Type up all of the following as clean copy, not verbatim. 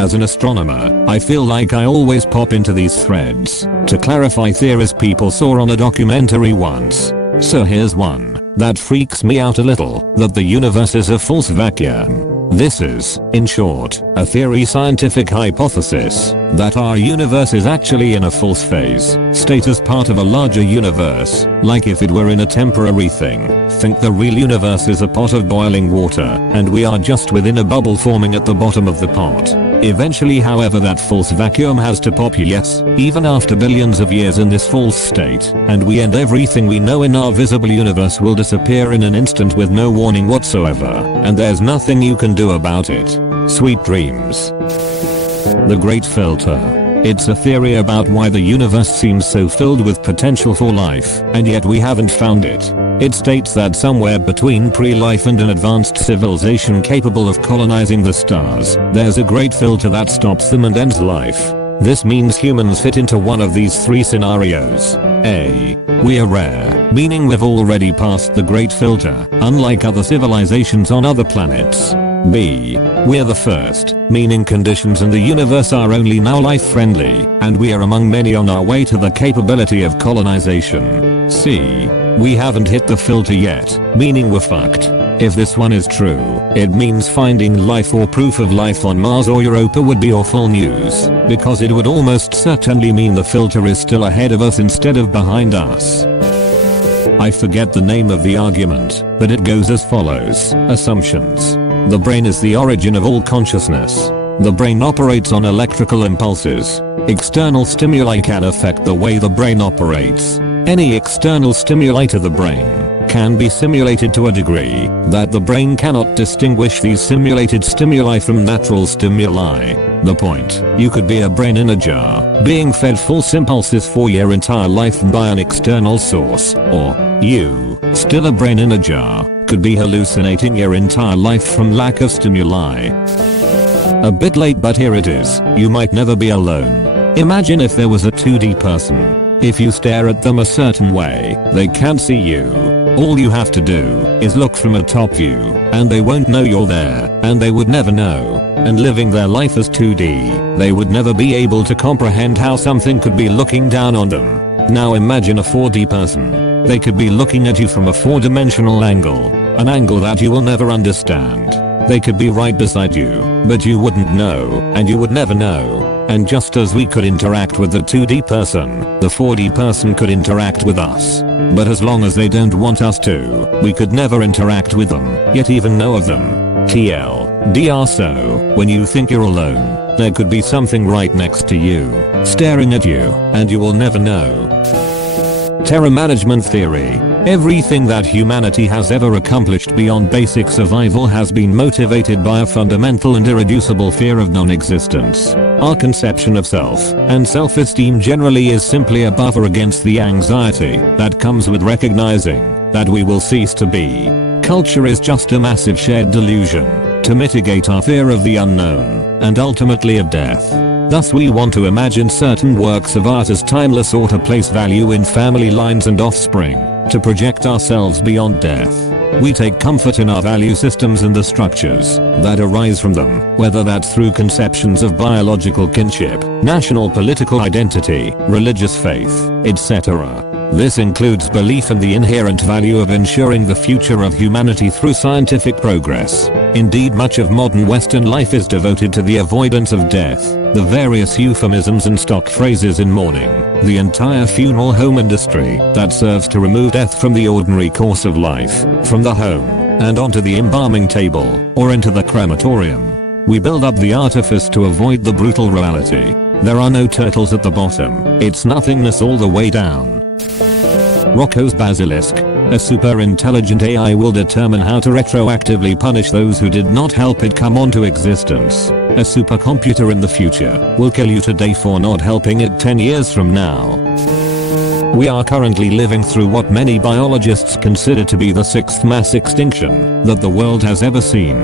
As an astronomer, I feel like I always pop into these threads to clarify theories people saw on a documentary once. So here's one that freaks me out a little, that the universe is a false vacuum. This is, in short, a theory scientific hypothesis that our universe is actually in a false phase state as part of a larger universe, like if it were in a temporary thing. Think the real universe is a pot of boiling water, and we are just within a bubble forming at the bottom of the pot. Eventually, however, that false vacuum has to pop, yes, even after billions of years in this false state, and we and everything we know in our visible universe will disappear in an instant with no warning whatsoever, and there's nothing you can do about it. Sweet dreams. The Great Filter. It's a theory about why the universe seems so filled with potential for life, and yet we haven't found it. It states that somewhere between pre-life and an advanced civilization capable of colonizing the stars, there's a great filter that stops them and ends life. This means humans fit into one of these three scenarios. A. We are rare, meaning we've already passed the great filter, unlike other civilizations on other planets. B. We're the first, meaning conditions in the universe are only now life-friendly, and we are among many on our way to the capability of colonization. C. We haven't hit the filter yet, meaning we're fucked. If this one is true, it means finding life or proof of life on Mars or Europa would be awful news, because it would almost certainly mean the filter is still ahead of us instead of behind us. I forget the name of the argument, but it goes as follows. Assumptions. The brain is the origin of all consciousness. The brain operates on electrical impulses. External stimuli can affect the way the brain operates. Any external stimuli to the brain can be simulated to a degree that the brain cannot distinguish these simulated stimuli from natural stimuli. The point, you could be a brain in a jar, being fed false impulses for your entire life by an external source, or you, still a brain in a jar, could be hallucinating your entire life from lack of stimuli. A bit late, but here it is. You might never be alone. Imagine if there was a 2D person. If you stare at them a certain way, they can't see you. All you have to do is look from a top view, and they won't know you're there, and they would never know. And living their life as 2D, they would never be able to comprehend how something could be looking down on them. Now imagine a 4D person. They could be looking at you from a 4-dimensional angle, an angle that you will never understand. They could be right beside you, but you wouldn't know, and you would never know. And just as we could interact with the 2D person, the 4D person could interact with us. But as long as they don't want us to, we could never interact with them, yet even know of them. TLDR. So, when you think you're alone, there could be something right next to you, staring at you, and you will never know. Terror management theory. Everything that humanity has ever accomplished beyond basic survival has been motivated by a fundamental and irreducible fear of non-existence. Our conception of self and self-esteem generally is simply a buffer against the anxiety that comes with recognizing that we will cease to be. Culture is just a massive shared delusion to mitigate our fear of the unknown and ultimately of death. Thus we want to imagine certain works of art as timeless or to place value in family lines and offspring, to project ourselves beyond death. We take comfort in our value systems and the structures that arise from them, whether that's through conceptions of biological kinship, national political identity, religious faith, etc. This includes belief in the inherent value of ensuring the future of humanity through scientific progress. Indeed, much of modern Western life is devoted to the avoidance of death, the various euphemisms and stock phrases in mourning, the entire funeral home industry that serves to remove death from the ordinary course of life, from the home, and onto the embalming table, or into the crematorium. We build up the artifice to avoid the brutal reality. There are no turtles at the bottom, it's nothingness all the way down. Rocco's Basilisk. A super intelligent AI will determine how to retroactively punish those who did not help it come onto existence. A supercomputer in the future will kill you today for not helping it 10 years from now. We are currently living through what many biologists consider to be the 6th mass extinction that the world has ever seen.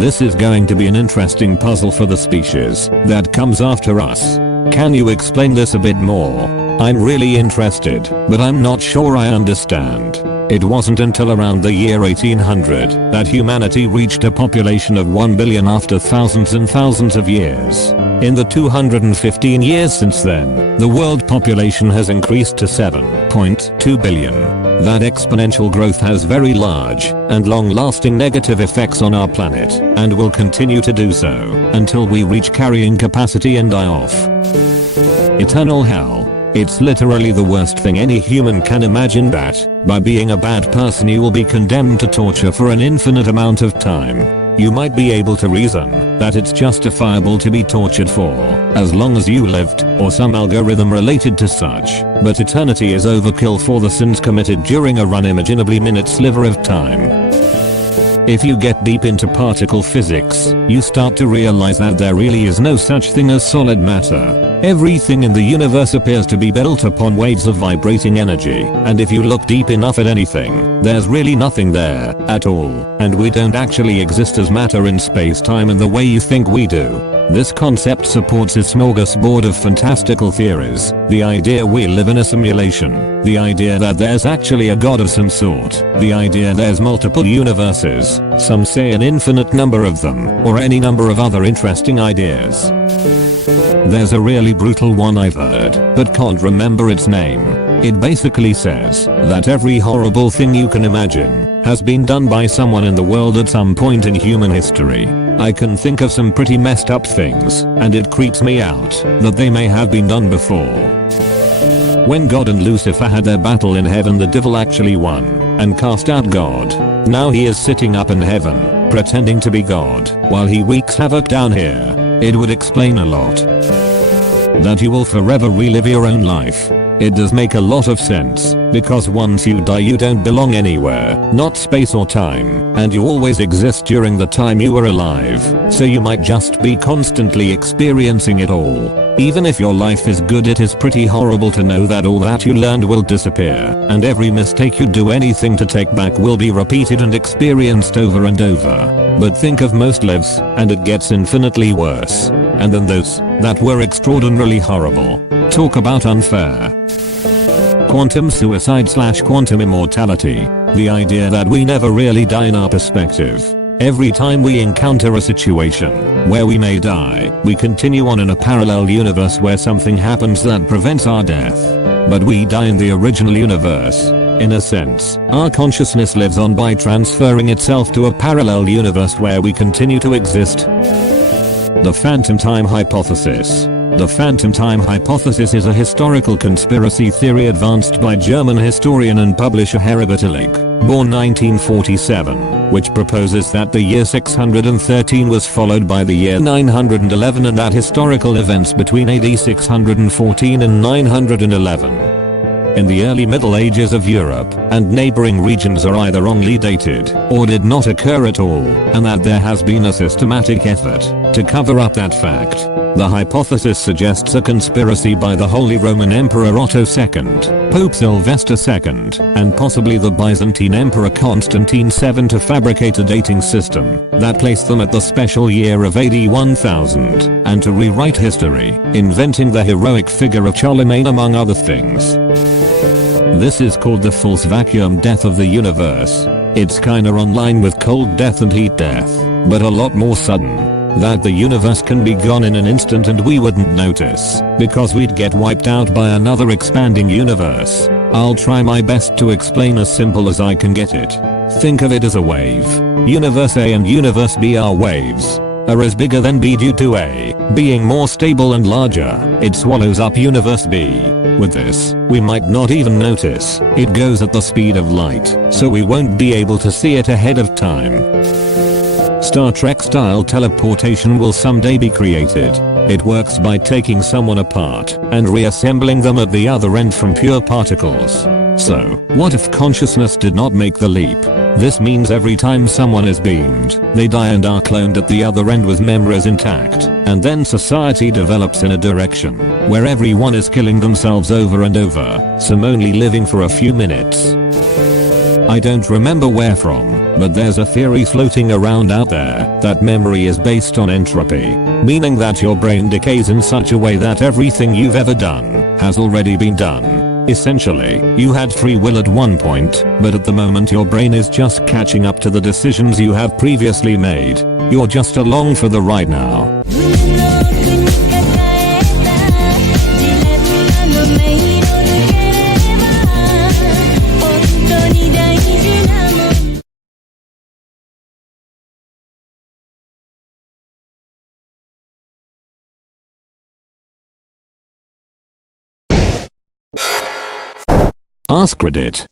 This is going to be an interesting puzzle for the species that comes after us. Can you explain this a bit more? I'm really interested, but I'm not sure I understand. It wasn't until around the year 1800 that humanity reached a population of 1 billion after thousands and thousands of years. In the 215 years since then, the world population has increased to 7.2 billion. That exponential growth has very large and long-lasting negative effects on our planet, and will continue to do so until we reach carrying capacity and die off. Eternal hell. It's literally the worst thing any human can imagine, that, by being a bad person, you will be condemned to torture for an infinite amount of time. You might be able to reason that it's justifiable to be tortured for as long as you lived, or some algorithm related to such, but eternity is overkill for the sins committed during a unimaginably minute sliver of time. If you get deep into particle physics, you start to realize that there really is no such thing as solid matter. Everything in the universe appears to be built upon waves of vibrating energy, and if you look deep enough at anything, there's really nothing there at all, and we don't actually exist as matter in space-time in the way you think we do. This concept supports a smorgasbord of fantastical theories: the idea we live in a simulation, the idea that there's actually a god of some sort, the idea there's multiple universes, some say an infinite number of them, or any number of other interesting ideas. There's a really brutal one I've heard, but can't remember its name. It basically says that every horrible thing you can imagine has been done by someone in the world at some point in human history. I can think of some pretty messed up things, and it creeps me out that they may have been done before. When God and Lucifer had their battle in heaven, the devil actually won and cast out God. Now he is sitting up in heaven, pretending to be God, while he wreaks havoc down here. It would explain a lot. That you will forever relive your own life. It does make a lot of sense, because once you die you don't belong anywhere, not space or time, and you always exist during the time you were alive, so you might just be constantly experiencing it all. Even if your life is good, it is pretty horrible to know that all that you learned will disappear, and every mistake you do anything to take back will be repeated and experienced over and over. But think of most lives, and it gets infinitely worse. And then those that were extraordinarily horrible. Talk about unfair. Quantum suicide / quantum immortality. The idea that we never really die in our perspective. Every time we encounter a situation where we may die, we continue on in a parallel universe where something happens that prevents our death. But we die in the original universe. In a sense, our consciousness lives on by transferring itself to a parallel universe where we continue to exist. The Phantom Time Hypothesis. The Phantom Time Hypothesis is a historical conspiracy theory advanced by German historian and publisher Herbert Illig, born 1947, which proposes that the year 613 was followed by the year 911 and that historical events between AD 614 and 911 in the early Middle Ages of Europe and neighboring regions are either wrongly dated or did not occur at all, and that there has been a systematic effort to cover up that fact. The hypothesis suggests a conspiracy by the Holy Roman Emperor Otto II, Pope Sylvester II, and possibly the Byzantine Emperor Constantine VII to fabricate a dating system that placed them at the special year of AD 1000, and to rewrite history, inventing the heroic figure of Charlemagne among other things. This is called the false vacuum death of the universe. It's kinda on line with cold death and heat death, but a lot more sudden. That the universe can be gone in an instant and we wouldn't notice, because we'd get wiped out by another expanding universe. I'll try my best to explain as simple as I can get it. Think of it as a wave. Universe A and Universe B are waves. A is bigger than B due to A being more stable and larger. It swallows up Universe B. With this, we might not even notice. It goes at the speed of light, so we won't be able to see it ahead of time. Star Trek style teleportation will someday be created. It works by taking someone apart and reassembling them at the other end from pure particles. So, what if consciousness did not make the leap? This means every time someone is beamed, they die and are cloned at the other end with memories intact, and then society develops in a direction where everyone is killing themselves over and over, some only living for a few minutes. I don't remember where from, but there's a theory floating around out there that memory is based on entropy, meaning that your brain decays in such a way that everything you've ever done has already been done. Essentially, you had free will at one point, but at the moment your brain is just catching up to the decisions you have previously made. You're just along for the ride now. AskReddit.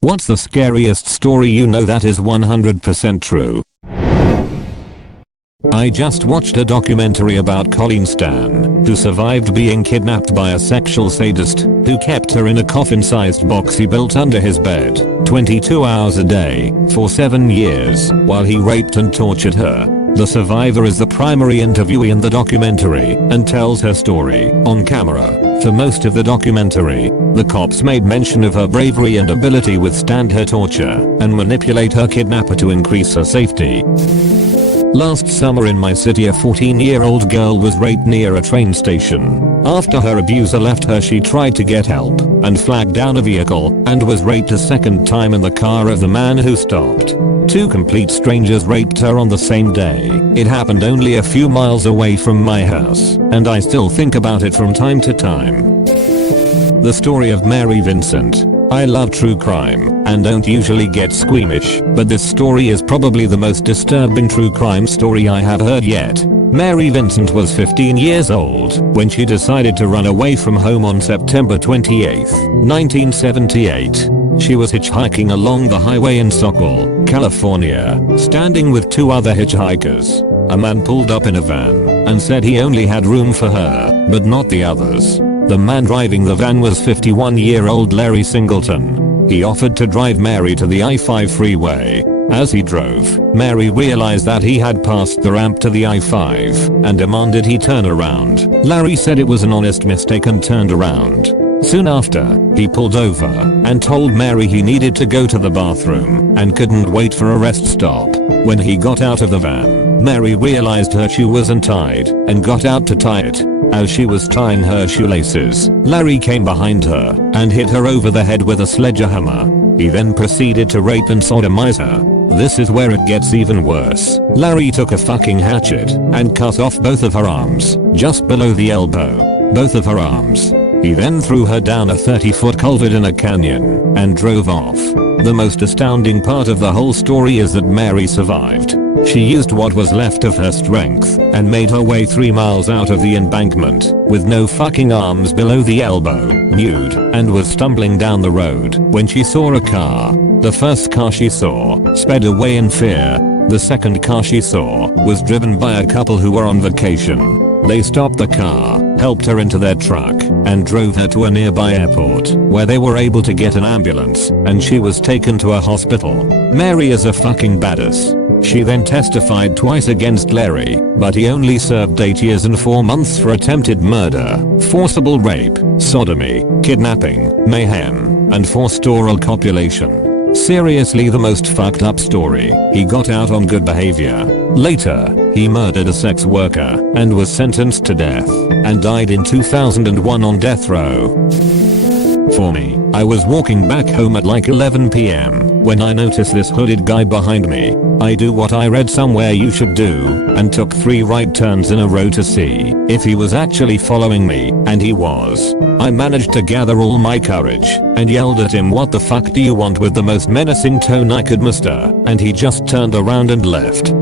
What's the scariest story you know that is 100% true? I just watched a documentary about Colleen Stan, who survived being kidnapped by a sexual sadist, who kept her in a coffin-sized box he built under his bed, 22 hours a day, for 7 years, while he raped and tortured her. The survivor is the primary interviewee in the documentary, and tells her story, on camera. For most of the documentary, the cops made mention of her bravery and ability to withstand her torture, and manipulate her kidnapper to increase her safety. Last summer in my city, a 14-year-old girl was raped near a train station. After her abuser left her, she tried to get help, and flagged down a vehicle, and was raped a second time in the car of the man who stopped. 2 complete strangers raped her on the same day. It happened only a few miles away from my house, and I still think about it from time to time. The story of Mary Vincent. I love true crime, and don't usually get squeamish, but this story is probably the most disturbing true crime story I have heard yet. Mary Vincent was 15 years old when she decided to run away from home on September 28, 1978. She was hitchhiking along the highway in Sokol, California, standing with 2 other hitchhikers. A man pulled up in a van and said he only had room for her, but not the others. The man driving the van was 51-year-old Larry Singleton. He offered to drive Mary to the I-5 freeway. As he drove, Mary realized that he had passed the ramp to the I-5 and demanded he turn around. Larry said it was an honest mistake and turned around. Soon after, he pulled over and told Mary he needed to go to the bathroom and couldn't wait for a rest stop. When he got out of the van, Mary realized her shoe wasn't tied and got out to tie it. As she was tying her shoelaces, Larry came behind her and hit her over the head with a sledgehammer. He then proceeded to rape and sodomize her. This is where it gets even worse. Larry took a fucking hatchet and cut off both of her arms, just below the elbow. Both of her arms. He then threw her down a 30-foot culvert in a canyon and drove off. The most astounding part of the whole story is that Mary survived. She used what was left of her strength and made her way 3 miles out of the embankment with no fucking arms below the elbow, nude, and was stumbling down the road when she saw a car. The first car she saw sped away in fear. The second car she saw was driven by a couple who were on vacation. They stopped the car, helped her into their truck, and drove her to a nearby airport, where they were able to get an ambulance, and she was taken to a hospital. Mary is a fucking badass. She then testified twice against Larry, but he only served 8 years and 4 months for attempted murder, forcible rape, sodomy, kidnapping, mayhem, and forced oral copulation. Seriously, the most fucked up story. He got out on good behavior. Later, he murdered a sex worker and was sentenced to death and died in 2001 on death row. For me, I was walking back home at like 11 PM when I noticed this hooded guy behind me. I do what I read somewhere you should do and took 3 right turns in a row to see if he was actually following me, and he was. I managed to gather all my courage and yelled at him, "What the fuck do you want?" with the most menacing tone I could muster, and he just turned around and left.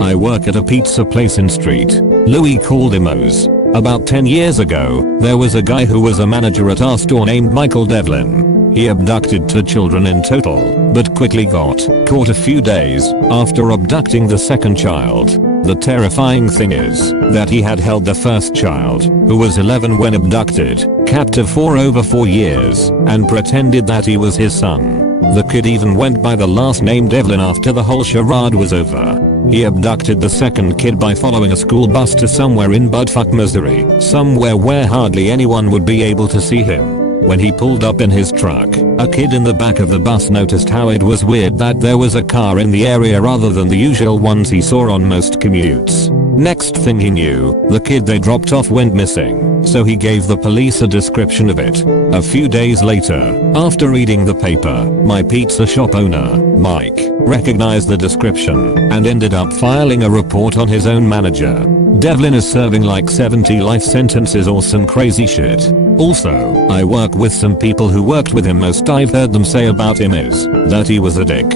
I work at a pizza place in Street Louis called Imo's. About 10 years ago, there was a guy who was a manager at our store named Michael Devlin. He abducted 2 children in total, but quickly got caught a few days after abducting the second child. The terrifying thing is that he had held the first child, who was 11 when abducted, captive for over 4 years, and pretended that he was his son. The kid even went by the last name Devlin after the whole charade was over. He abducted the second kid by following a school bus to somewhere in Budfuck, Missouri, somewhere where hardly anyone would be able to see him. When he pulled up in his truck, a kid in the back of the bus noticed how it was weird that there was a car in the area rather than the usual ones he saw on most commutes. Next thing he knew, the kid they dropped off went missing, so he gave the police a description of it. A few days later, after reading the paper, my pizza shop owner, Mike, recognized the description and ended up filing a report on his own manager. Devlin is serving like 70 life sentences or some crazy shit. Also, I work with some people who worked with him. Most I've heard them say about him is that he was a dick.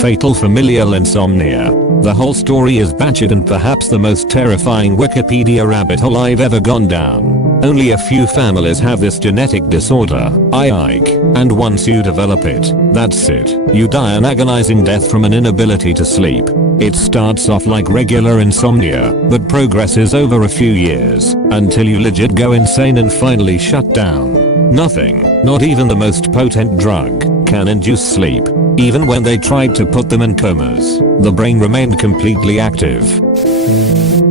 Fatal familial insomnia. The whole story is batshit and perhaps the most terrifying Wikipedia rabbit hole I've ever gone down. Only a few families have this genetic disorder, and once you develop it, that's it. You die an agonizing death from an inability to sleep. It starts off like regular insomnia, but progresses over a few years, until you legit go insane and finally shut down. Nothing, not even the most potent drug, can induce sleep. Even when they tried to put them in comas, the brain remained completely active.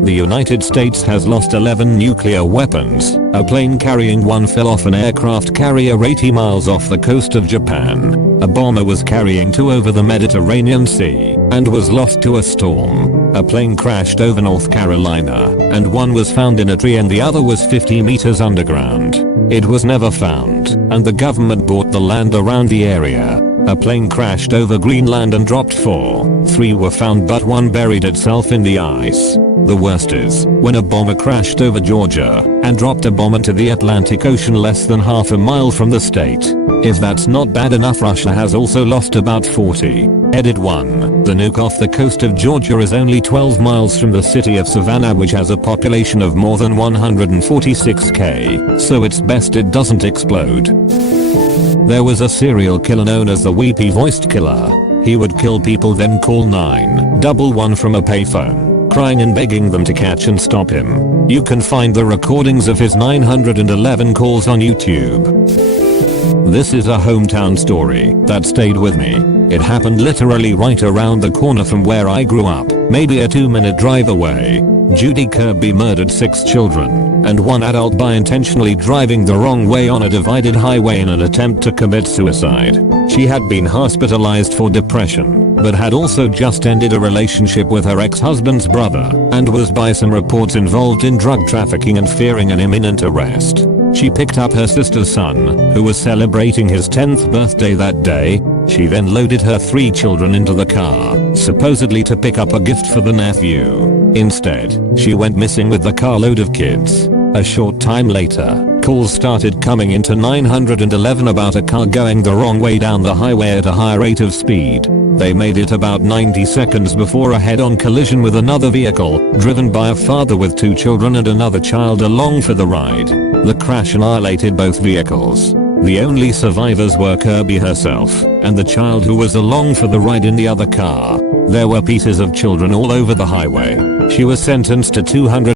The United States has lost 11 nuclear weapons. A plane carrying one fell off an aircraft carrier 80 miles off the coast of Japan. A bomber was carrying two over the Mediterranean Sea and was lost to a storm. A plane crashed over North Carolina, and one was found in a tree and the other was 50 meters underground. It was never found, and the government bought the land around the area. A plane crashed over Greenland and dropped 4. 3 were found but one buried itself in the ice. The worst is when a bomber crashed over Georgia and dropped a bomb into the Atlantic Ocean less than half a mile from the state. If that's not bad enough, Russia has also lost about 40. Edit 1. The nuke off the coast of Georgia is only 12 miles from the city of Savannah, which has a population of more than 146k, so it's best it doesn't explode. There was a serial killer known as the weepy-voiced killer. He would kill people then call 911 from a payphone, crying and begging them to catch and stop him. You can find the recordings of his 911 calls on YouTube. This is a hometown story that stayed with me. It happened literally right around the corner from where I grew up, maybe a 2-minute drive away. Judy Kirby murdered 6 children and 1 adult by intentionally driving the wrong way on a divided highway in an attempt to commit suicide. She had been hospitalized for depression, but had also just ended a relationship with her ex-husband's brother and was by some reports involved in drug trafficking and fearing an imminent arrest. She picked up her sister's son, who was celebrating his 10th birthday that day. She then loaded her 3 children into the car, supposedly to pick up a gift for the nephew. Instead, she went missing with the carload of kids. A short time later, calls started coming into 911 about a car going the wrong way down the highway at a high rate of speed. They made it about 90 seconds before a head-on collision with another vehicle, driven by a father with 2 children and another child along for the ride. The crash annihilated both vehicles. The only survivors were Kirby herself and the child who was along for the ride in the other car. There were pieces of children all over the highway. She was sentenced to 200